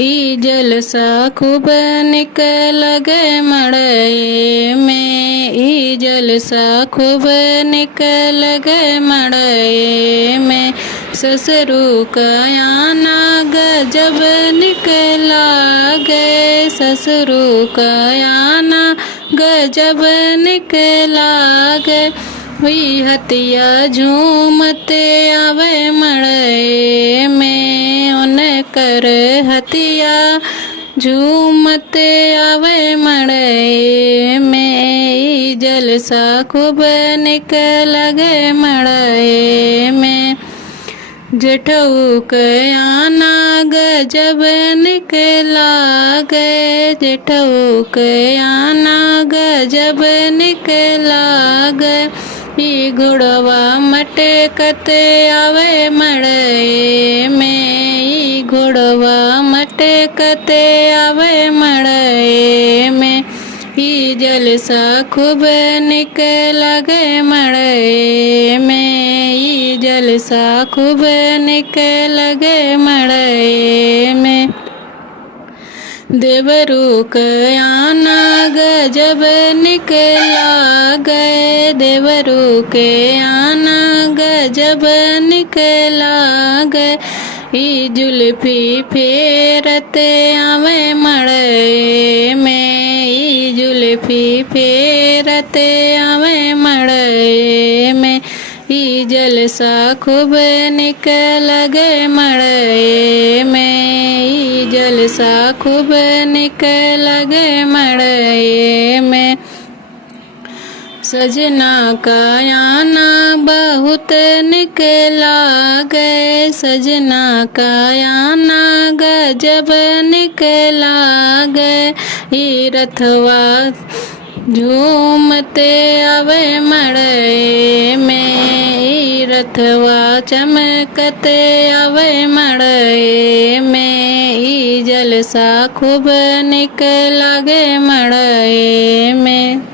ई जलसा खूब निक लगे मड़ई में। ई जलसा खूब निक लगे मड़ई में। ससुरु कयाना गजब निक लागे। ससुरु कयाना गजब निक लागे। हुई हतिया झूमते आवे मड़ई में। उन कर हतिया झूमते आवे मड़ई में। ई जलसा खूब निक लगे मड़ई में। जेठऊ कयाना गजब निक लागे। जेठऊ कयाना गजब निक लागे। ई घुड़वा मटकते आवे मड़ई में। ई घुड़वा मटकते आवे मड़ई में। ई जलसा खूब निक लगे मड़ई में। ई जलसा खूब निक लगे मड़ई में। देवरू कयाना गजब निक लागे। देवरू कयाना गजब निक लागे। ई जुल्फी फेरते आवे मड़ई में। ई जुल्फी फेरते आवे मड़ई में। ई जलसा खूब निक लगे मड़ई में। ई जलसा खूब निक लगे मड़ई में। सजना कयाना बहुत निक लागे। सजना कयाना गजब निक लागे। ई रथवा झूमते आवे मड़ई में। ई रथवा चमकते आवे मड़ई में। ई जलसा खूब निक लागे मड़ई में।